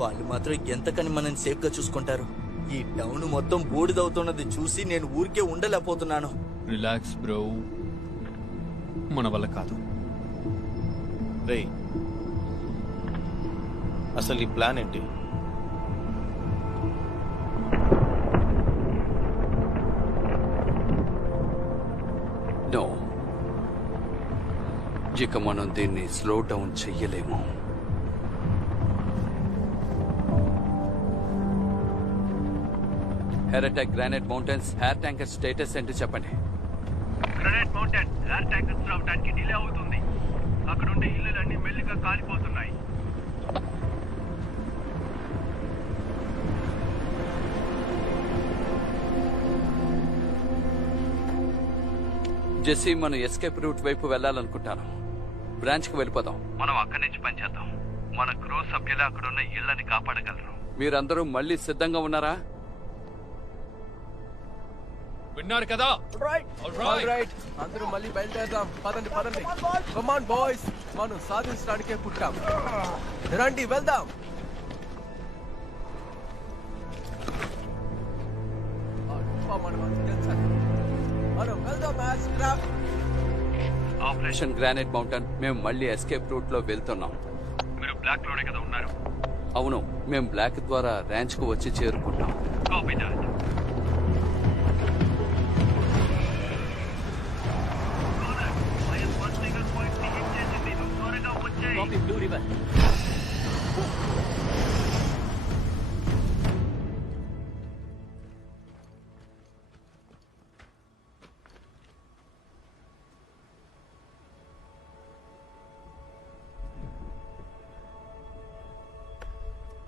వాళ్ళు మాత్రం ఎంతకని మనని సేఫ్ గా చూసుకుంటారు. ఈ టౌన్ మొత్తం బూడిదవుతున్నది చూసి నేను ఊరికే ఉండలేకపోతున్నాను. రిలాక్స్ బ్రో, మన వల్ల కాదు. రేయ్, అసలు ఈ ప్లాన్ ఏంటి? నో, ఇక మనం దీన్ని స్లో డౌన్ చెయ్యలేము. Air attack granite mountains air tanker status ఏంటో చెప్పండి. గ్రానైట్ మౌంటైన్ ఎయిర్ ట్యాంకర్స్ రావడానికి డిలే అవుతుంది. అక్కడుండే ఇళ్ళలన్నీ మెల్లిగా కాలిపోతున్నాయి. జెస్సీ, మనం ఎస్కేప్ రూట్ వైపు వెళ్ళాలనుకుంటాను. బ్రాంచ్ కి వెళ్ళిపోదాం. మనం అక్కడి నుంచి పనిచేద్దాం. మన క్రూ సభ్యులు అక్కడున్న ఇళ్ళని కాపాడగలరు. మీరందరూ మళ్ళీ సిద్ధంగా ఉన్నారా? విన్నారు కదా? అందరూ మళ్ళీ బయలుదేరదాం. పదండి పదండి, కమాన్ బాయ్స్, మనం సాధించడానికే పుట్టాం. రండి వెళ్దాం. మనం వెళ్దాం. ఆపరేషన్ గ్రానైట్ మౌంటైన్, మేము మళ్ళీ ఎస్కేప్ రూట్ లో వెళ్తున్నాం. మీరు బ్లాక్ లోనే కదా ఉన్నారు? అవును, మేము బ్లాక్ ద్వారా ర్యాంచ్ కు వచ్చి చేరుకుంటాం. Copy that.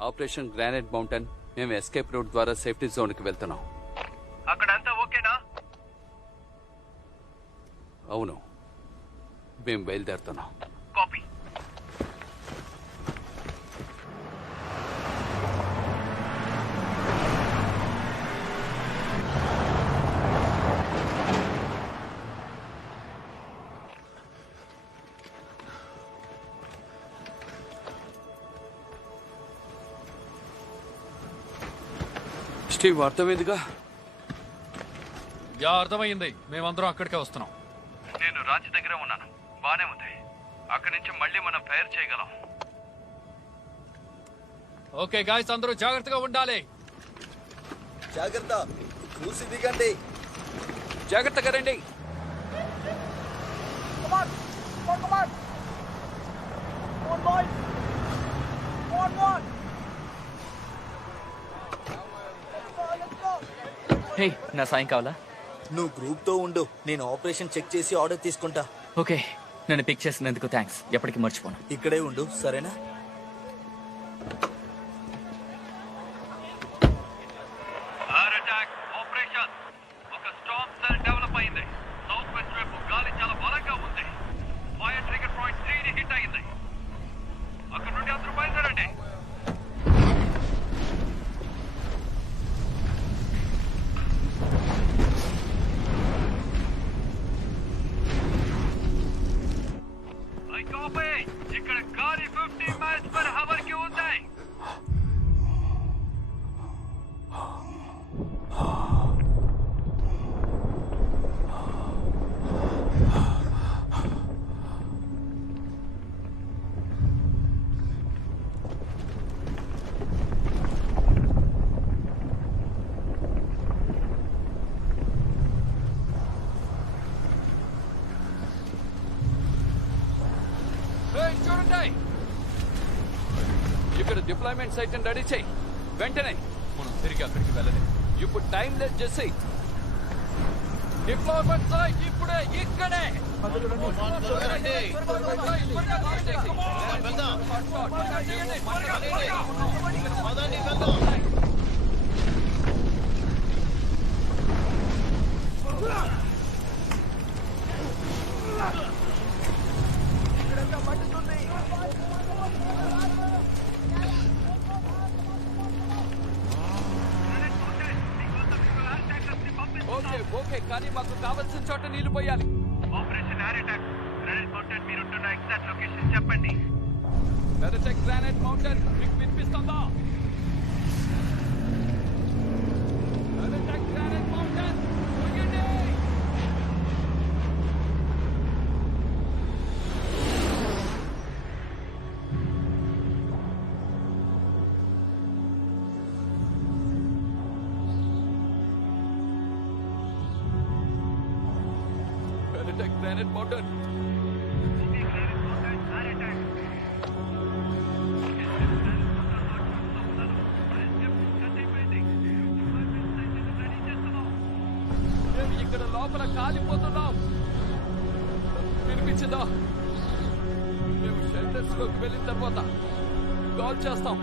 Operation granite mountain, మేము ఎస్కేప్ రూట్ ద్వారా సేఫ్టీ జోన్ కి వెళ్తున్నాం. అక్కడంతా ఓకేనా? అవును, మేము బయలుదేరుతున్నాం. కాపీ. స్టీవ్, అర్థమైందిగా? యా, అర్థమైంది. మేమందరం అక్కడికే వస్తున్నాం. నేను రాజు దగ్గర ఉన్నాను. బానే ఉంది. అక్కడి నుంచి మళ్ళీ మనం ఫైర్ చేయగలం. ఓకే గాయ్స్, అందరూ జాగ్రత్తగా ఉండాలి. జాగ్రత్త, చూసి దిగండి. జాగ్రత్తగా రండి. హే, నా సాయం కావాలా? నువ్వు గ్రూప్ తో ఉండు, నేను ఆపరేషన్ చెక్ చేసి ఆర్డర్ తీసుకుంటా. ఓకే, నన్ను పిక్ చేసినందుకు థ్యాంక్స్. ఎప్పటికీ మర్చిపోను. ఇక్కడే ఉండు, సరేనా? Air attack operation. ఒక స్టార్మ్ సెల్ డెవలప్ అయింది. సౌత్ వెస్ట్ వైపు గాలి చాలా బలంగా ఉంది. ఫైర్ ట్రిగర్ పాయింట్ 3 ని హిట్ అయింది. అక్కడ నుండి అందరూ బయలుదేరండి. ఇక్కడ గాలి 50 మైల్స్ పర్ అవర్ కి ఉంది. చూడండి, ఇక్కడ డిప్లాయ్మెంట్ సైట్ రెడీ చేయి వెంటనే. మనం తిరిగి అక్కడికి వెళ్ళలేదు. ఇప్పుడు టైం లేదు జెస్సీ. డిప్లాయ్మెంట్ సైట్ ఇప్పుడే ఇక్కడే. ఓకే ఓకే, కానీ మాకు కావాల్సిన చోట నీళ్లు పోయాలి. Operation air attack granite mountain మీరుంటున్న ఎగ్జాక్ట్ లొకేషన్ చెప్పండి. వెరటెక్ గ్రానైట్ మౌంటైన్ మీకు వినిపిస్తుందా? వెరటెక్ గ్రానైట్ మౌంటైన్ ముగిండి. వెరటెక్ గ్రానైట్ మౌంటైన్ మేము ఇక్కడ లోపల కాలిపోతున్నాం. వినిపించిందా? మేము షెల్టర్స్ లోకి వెళ్ళిన తర్వాత కాల్ చేస్తాం.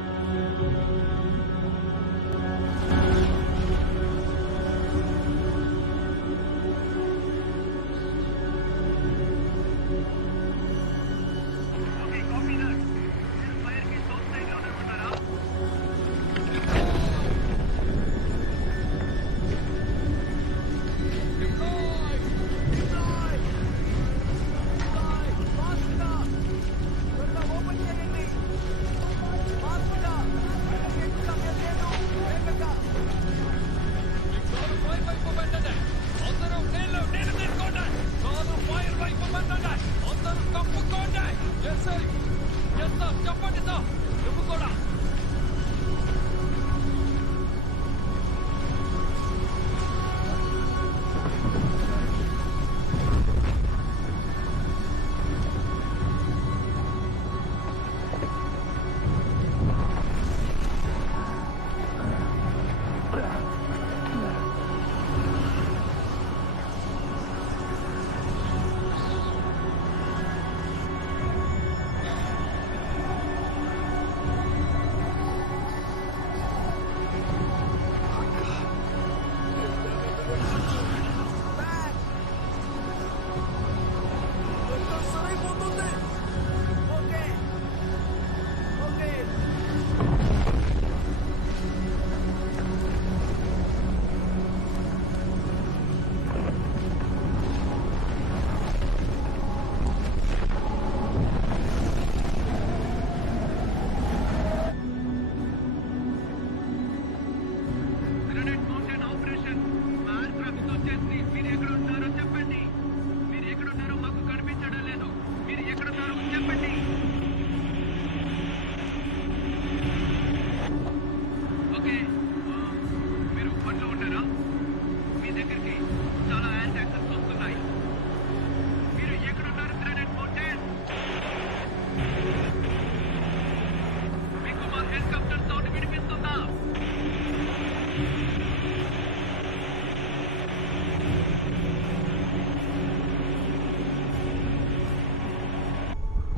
చెప్పండి సార్, నువ్వు కూడా.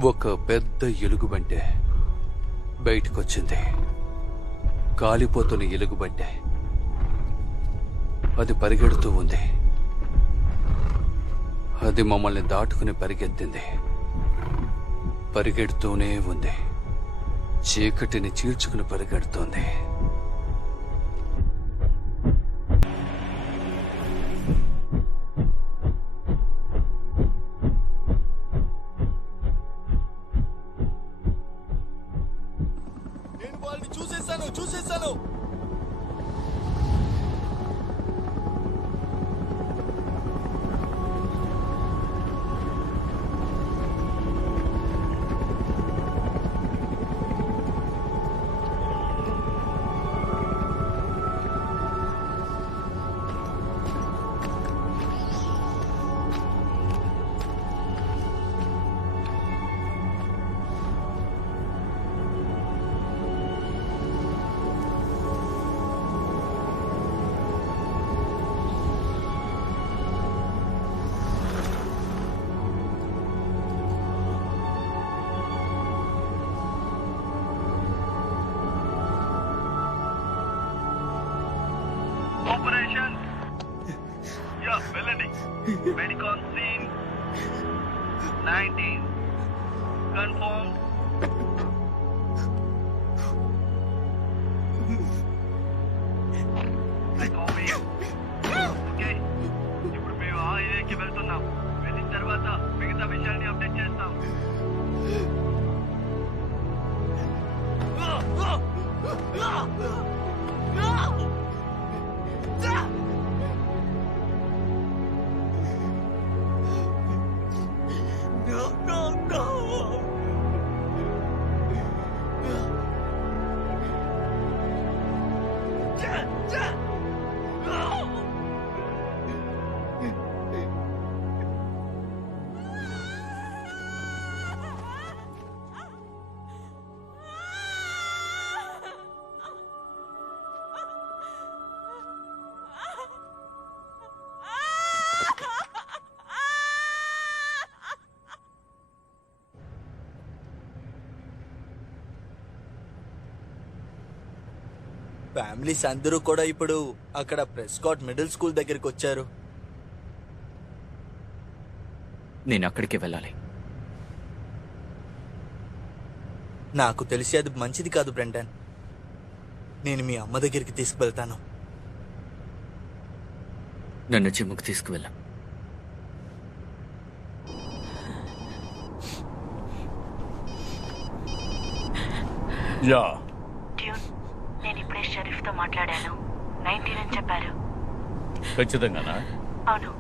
ఒక పెద్ద ఎలుగుబంటే బయటకొచ్చింది. కాలిపోతున్న ఎలుగుబంటే. అది పరిగెడుతూ ఉంది. అది మమ్మల్ని దాటుకుని పరిగెత్తింది. పరిగెడుతూనే ఉంది. చీకటిని చీల్చుకుని పరిగెడుతోంది. చూసేసాను. Operation. Yeah, వెళ్ళండి. Medicon scene 19. Confirmed. I copy. Okay. ఇప్పుడు మేము ఆ ఏరియాకి వెళ్తున్నాం. వెళ్ళిన తర్వాత మిగతా విషయాన్ని అప్డేట్ చేస్తాం. ఫ్యామిలీస్ అందరూ కూడా ఇప్పుడు అక్కడ ప్రెస్కాట్ మిడిల్ స్కూల్ దగ్గరికి వచ్చారు. నేను అక్కడికి వెళ్ళాలి. నాకు తెలిసి అది మంచిది కాదు బ్రెండన్. నేను మీ అమ్మ దగ్గరికి తీసుకువెళ్తాను. నన్ను జిమ్ముకు తీసుకువెళ్ళా. ట్యూన్, నేను ఇప్పుడే షరీఫ్ తో మాట్లాడాను. 19 అని చెప్పారు. ఖచ్చితంగానా? అవును,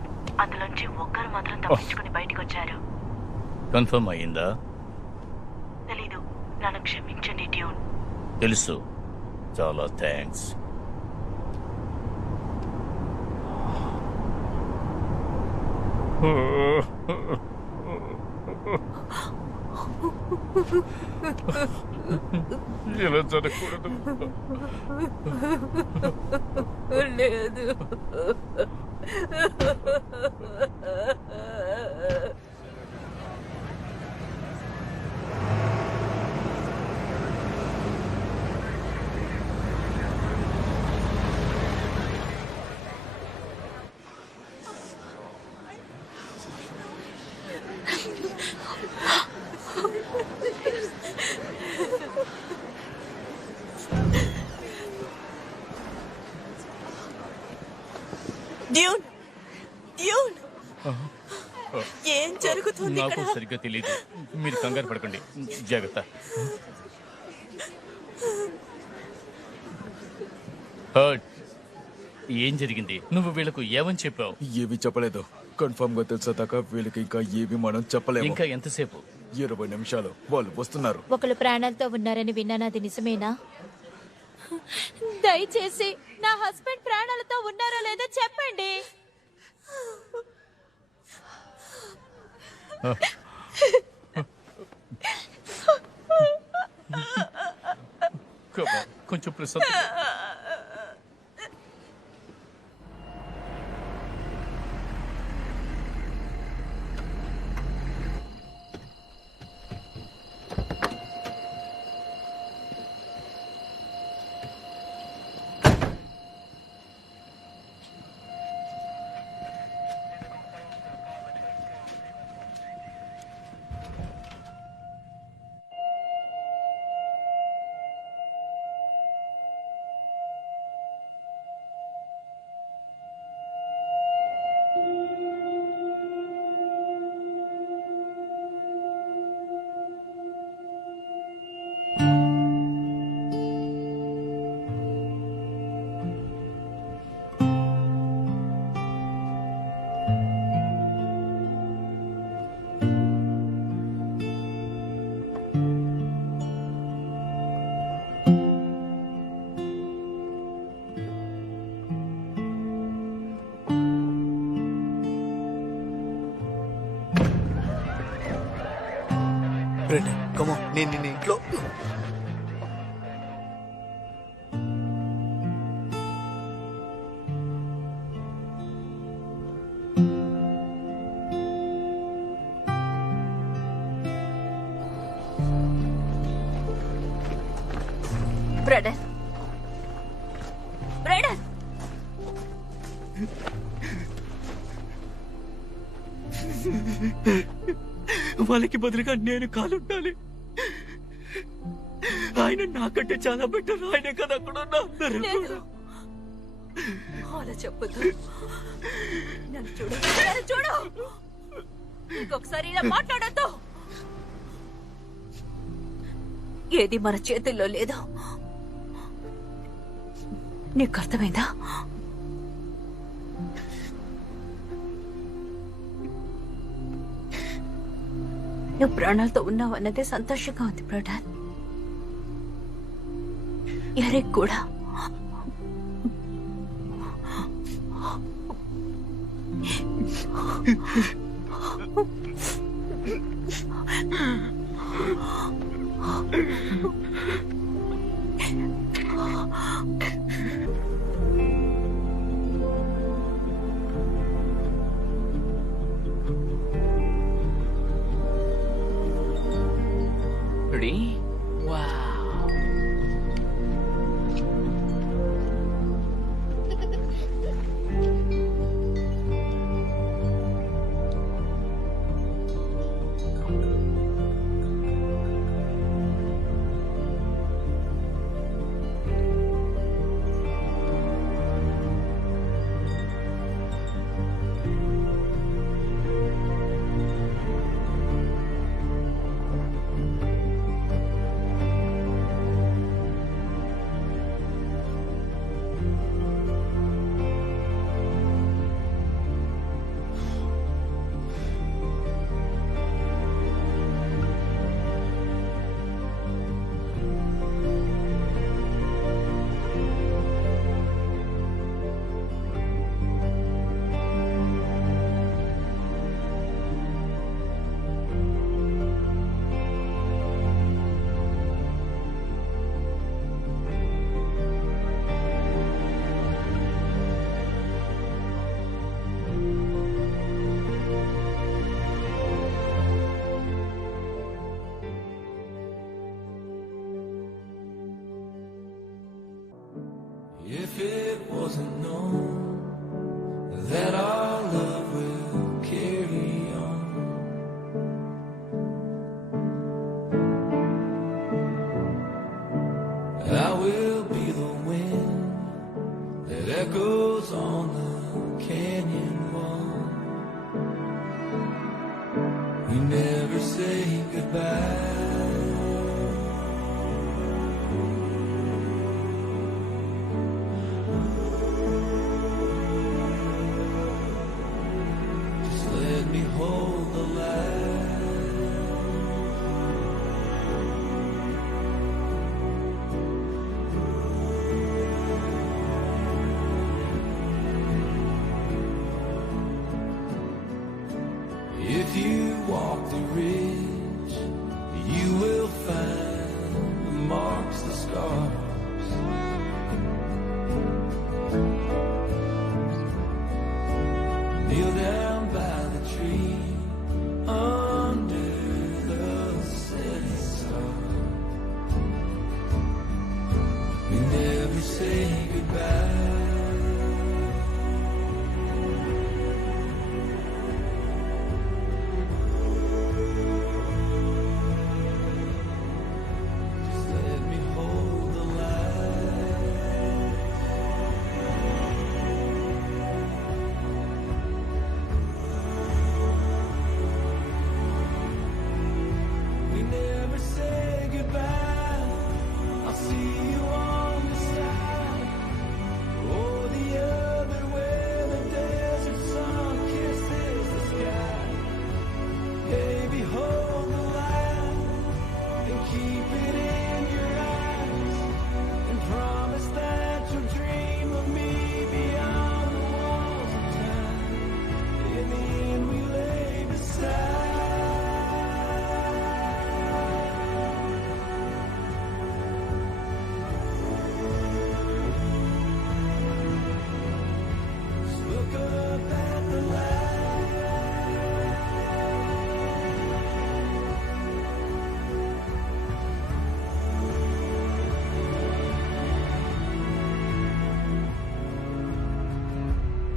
అందులోంచి ఒక్కరు మాత్రం తప్పించుకుని బయటకు వచ్చారు. కన్ఫర్మ్ అయ్యిందా? తెలీదు. నన్ను క్షమించండి ట్యూన్. తెలుసు. చాలా థ్యాంక్స్. ఇలా జరగకూడదు. లేదు. డ్యూన్, డ్యూన్, ఏం జరుగుతుంది నాకు ఇక్కడ? సరిగ్గా తెలియదు. మీరు కంగారు పడకండి. జాగ్రత్త. హర్ట్. ఏం జరిగింది? నువ్వు వీళ్ళకు ఏమని చెప్పావు? ఏవి చెప్పలేదు. కన్ఫర్మ్ గా తెలిసేదాకా వీళ్ళకి ఇంకా ఏవి మనం చెప్పలేము. ఇంకా ఎంతసేపు? 20 నిమిషాలు. వాళ్ళు వస్తున్నారు. ఒకళ్ళు ప్రాణాలతో ఉన్నారని విన్నాను. అది నిజమేనా? దయచేసి నా హస్బెండ్ ప్రాణాలతో ఉన్నారో లేదో చెప్పండి. కొంచెం ప్రశాంత. బ్రెండన్, come on, నేను నిన్ను ఇంట్లో బ్రదర్, బ్రదర్, వాళ్ళకి బదులుగా నేను కాలుండాలి. ఆయన నాకంటే చాలా బెటర్. ఆయనే కదా అక్కడ ఉన్న అందరూ కూడా. అలా చెప్పొద్దు. నన్ను చూడు, నన్ను చూడు. ఇంకొకసారి ఇలా మాట్లాడద్దు. ఏది మన చేతుల్లో లేదు. నీకు అర్థమైందా? నువ్వు ప్రాణాలతో ఉన్నావు అన్నదే సంతోషంగా ఉంది ప్రొడాన్. ఎరిక్ కూడా. Ready? Wow. If it wasn't known that our love will carry on, I will be the wind that echoes on the canyon wall. We never say goodbye. Hold the line. If you walk the ridge, you will find the marks, the scars. Kneel down by the tree under the setting sun. We never say goodbye.